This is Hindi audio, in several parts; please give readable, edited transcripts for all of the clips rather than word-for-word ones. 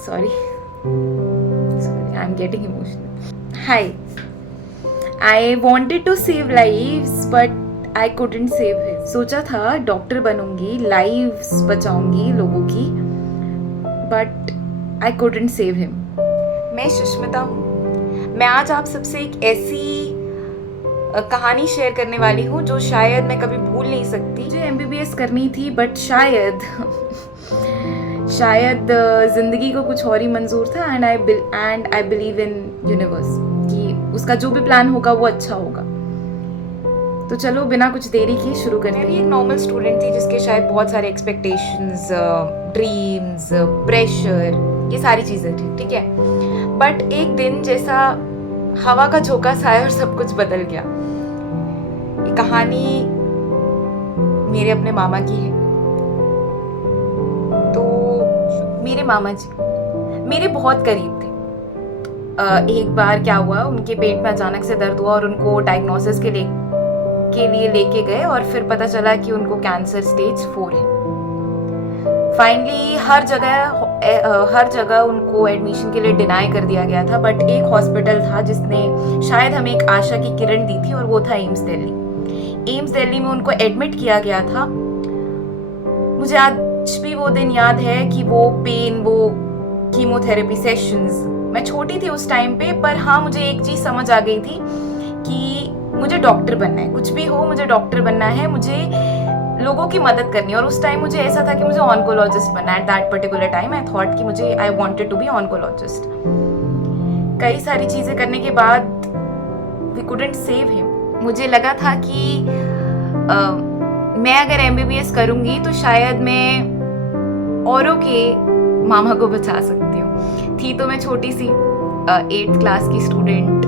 Sorry, I'm getting emotional. Hi. I wanted to save lives, but I couldn't save his. सोचा था डॉक्टर बनूंगी, लाइव्स बचाऊंगी लोगों की, but I couldn't save him. मैं सुष्मिता हूँ. मैं आज आप सबसे एक ऐसी कहानी शेयर करने वाली हूँ जो शायद मैं कभी भूल नहीं सकती. मुझे MBBS करनी थी, बट शायद जिंदगी को कुछ और ही मंजूर था. And I believe in universe कि उसका जो भी प्लान होगा वो अच्छा होगा. तो चलो बिना कुछ देरी के शुरू करते हैं. मैं भी एक नॉर्मल स्टूडेंट थी जिसके शायद बहुत सारे एक्सपेक्टेशंस, ड्रीम्स, प्रेशर, ये सारी चीज़ें थी. ठीक है, बट एक दिन जैसा हवा का झोंका सा आया और सब कुछ बदल गया. ये कहानी मेरे अपने मामा की है. तो मेरे मामा जी मेरे बहुत करीब थे. एक बार क्या हुआ, उनके पेट में अचानक से दर्द हुआ और उनको डायग्नोसिस के लिए लेके गए और फिर पता चला कि उनको कैंसर स्टेज 4 है. फाइनली हर जगह उनको एडमिशन के लिए डिनाई कर दिया गया था. बट एक हॉस्पिटल था जिसने शायद हमें एक आशा की किरण दी थी और वो था एम्स दिल्ली में उनको एडमिट किया गया था. मुझे आज भी वो दिन याद है कि वो पेन, वो कीमोथेरेपी सेशंस. मैं छोटी थी उस टाइम पे, पर हाँ मुझे एक चीज़ समझ आ गई थी कि मुझे डॉक्टर बनना है. कुछ भी हो मुझे डॉक्टर बनना है, मुझे लोगों की मदद करनी है. और उस टाइम मुझे ऐसा था कि मुझे ऑन्कोलॉजिस्ट बनना है. At that particular time I thought कि I wanted to be oncologist. कई सारी चीज़ें करने के बाद वी कुडंट सेव हिम. मुझे लगा था कि मैं अगर MBBS करूँगी तो शायद मैं औरों के मामा को बचा सकती हूँ. थी तो मैं छोटी सी 8th क्लास की स्टूडेंट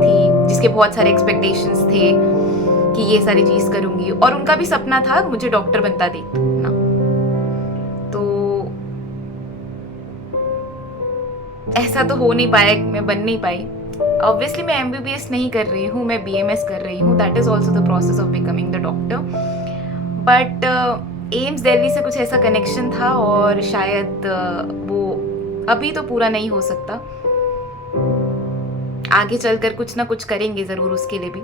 थी जिसके बहुत सारे एक्सपेक्टेशंस थे कि ये सारी चीज़ करूँगी. और उनका भी सपना था मुझे डॉक्टर बनता देखना. तो ऐसा तो हो नहीं पाया, मैं बन नहीं पाई. ऑब्वियसली मैं MBBS नहीं कर रही हूँ, मैं BMS कर रही हूँ. That is also the process of becoming the doctor. But AIIMS Delhi से कुछ ऐसा कनेक्शन था और शायद वो अभी तो पूरा नहीं हो सकता. आगे चलकर कुछ ना कुछ करेंगे ज़रूर उसके लिए भी.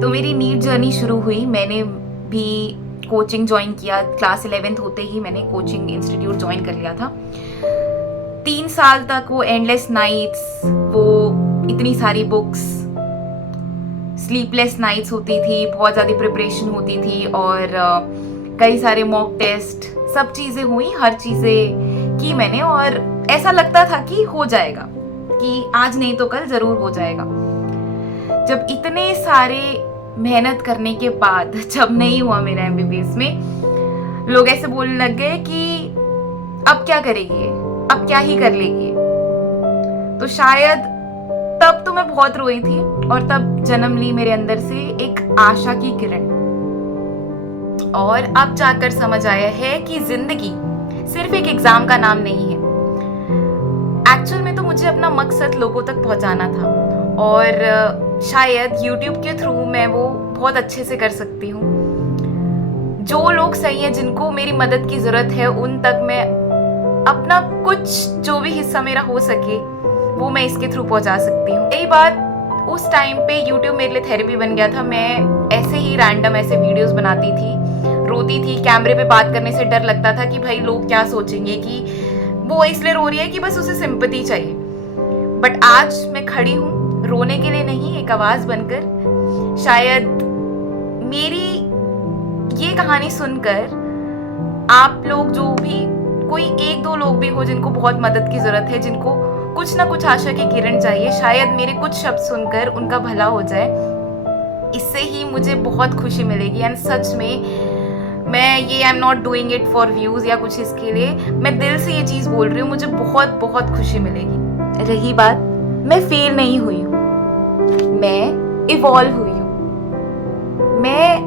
तो मेरी नीट जर्नी शुरू हुई. मैंने भी कोचिंग ज्वाइन किया. क्लास 11th होते ही मैंने कोचिंग इंस्टीट्यूट ज्वाइन कर लिया था. 3 साल तक वो एंडलेस नाइट्स, वो इतनी सारी बुक्स, स्लीपलेस नाइट्स होती थी, बहुत ज़्यादा प्रिपरेशन होती थी और कई सारे मॉक टेस्ट, सब चीज़ें हुई, हर चीज़ें की मैंने. और ऐसा लगता था कि हो जाएगा, कि आज नहीं तो कल ज़रूर हो जाएगा. जब इतने सारे मेहनत करने के बाद जब नहीं हुआ मेरा MBBS में, लोग ऐसे बोलने लग गए कि अब क्या करेगी, अब क्या ही कर लेगी. तो शायद तब तो मैं बहुत रोई थी और तब जन्म ली मेरे अंदर से एक आशा की किरण. और अब जाकर समझ आया है कि जिंदगी सिर्फ एक एग्जाम का नाम नहीं है. एक्चुअल में तो मुझे अपना मकसद लोगों तक पहुंचाना था और शायद YouTube के थ्रू मैं वो बहुत अच्छे से कर सकती हूँ. जो लोग सही हैं, जिनको मेरी मदद की ज़रूरत है, उन तक मैं अपना कुछ जो भी हिस्सा मेरा हो सके वो मैं इसके थ्रू पहुँचा सकती हूँ. यही बात उस टाइम पे YouTube मेरे लिए थेरेपी बन गया था. मैं ऐसे ही रैंडम ऐसे वीडियोस बनाती थी, रोती थी. कैमरे पे बात करने से डर लगता था कि भाई लोग क्या सोचेंगे, कि वो इसलिए रो रही है कि बस उसे सिंपैथी चाहिए. बट आज मैं खड़ी हूँ रोने के लिए नहीं, एक आवाज़ बनकर. शायद मेरी ये कहानी सुनकर आप लोग, जो भी कोई 1-2 लोग भी हो जिनको बहुत मदद की ज़रूरत है, जिनको कुछ ना कुछ आशा की किरण चाहिए, शायद मेरे कुछ शब्द सुनकर उनका भला हो जाए. इससे ही मुझे बहुत खुशी मिलेगी. एंड सच में मैं ये I am not doing it for views या कुछ इसके लिए, मैं दिल से ये चीज़ बोल रही हूँ. मुझे बहुत बहुत खुशी मिलेगी. रही बात, मैं फेल नहीं हुई हूँ, मैं इवॉल्व हुई हूँ. मैं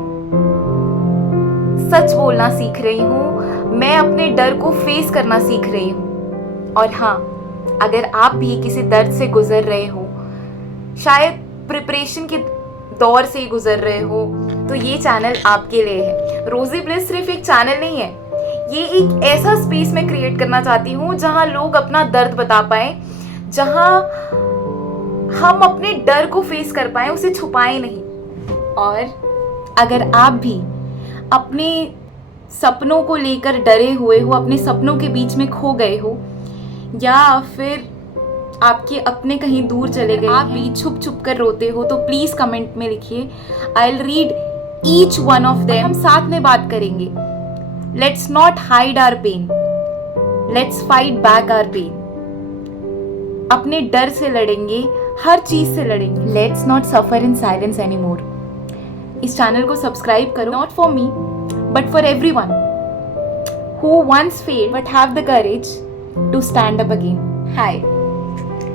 सच बोलना सीख रही हूँ, मैं अपने डर को फेस करना सीख रही हूँ. और हाँ, अगर आप भी किसी दर्द से गुजर रहे हो, शायद प्रिपरेशन के दौर से गुजर रहे हो, तो ये चैनल आपके लिए है. रोजी ब्लिस सिर्फ एक चैनल नहीं है, ये एक ऐसा स्पेस मैं क्रिएट करना चाहती हूँ जहाँ लोग अपना दर्द बता पाए, जहाँ हम अपने डर को फेस कर पाए, उसे छुपाए नहीं। और अगर आप भी अपने सपनों को लेकर डरे हुए हो, अपने सपनों के बीच में खो गए हो, या फिर आपके अपने कहीं दूर चले गए, आप भी छुप छुप कर रोते हो, तो प्लीज कमेंट में लिखिए। I will read each one of them. हम साथ में बात करेंगे। Let's not hide our pain, let's fight back our pain. अपने डर से लड़ेंगे, हर चीज से लड़ेंगे। Let's not suffer in silence any more. इस चैनल को सब्सक्राइब करो, not for me but for everyone who once failed but have the courage to stand up again. Hi,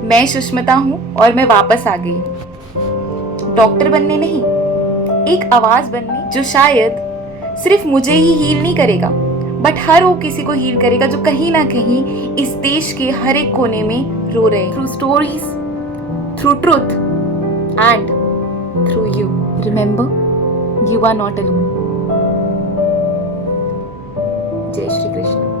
मैं सुष्मिता हूँ और मैं वापस आ गई हूँ। डॉक्टर बनने नहीं, एक आवाज बनने, जो शायद सिर्फ मुझे ही हील नहीं करेगा बट हर वो किसी को हील करेगा जो कहीं ना कहीं इस देश के हर एक कोने में रो रहे, through stories, through truth and through you. Remember, you are not alone. जय श्री कृष्ण।